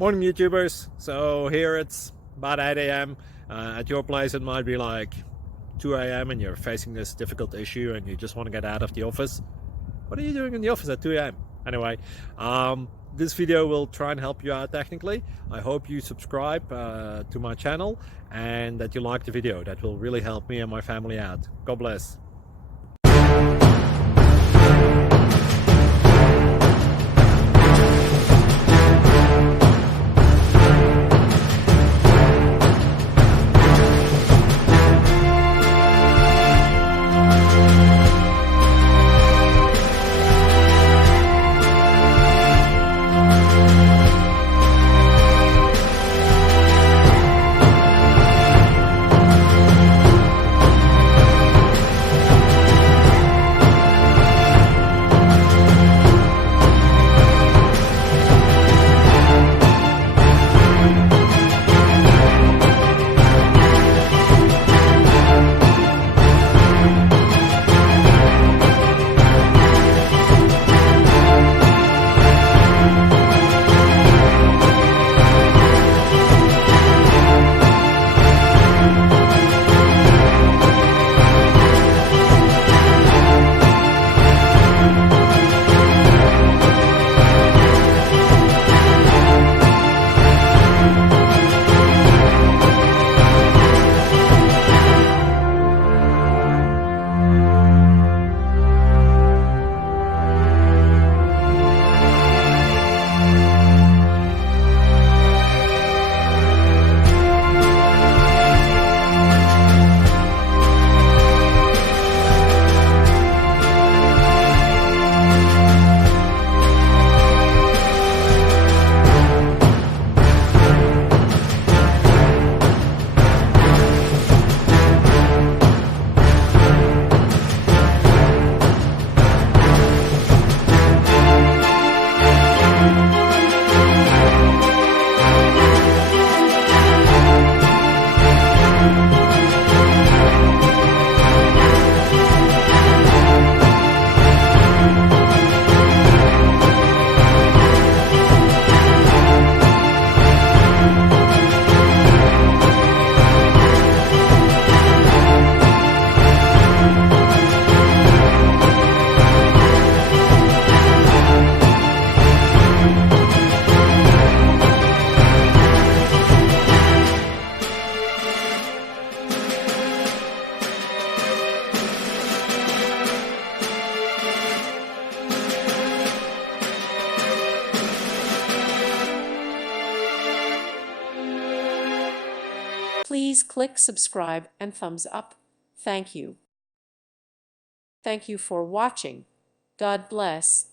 Morning YouTubers. So here it's about 8 a.m. At your place it might be like 2 a.m. and you're facing this difficult issue and you just want to get out of the office. What are you doing in the office at 2 a.m.? Anyway, this video will try and help you out technically. I hope you subscribe to my channel and that you like the video. That will really help me and my family out. God bless. Please click subscribe and thumbs up. Thank you. Thank you for watching. God bless.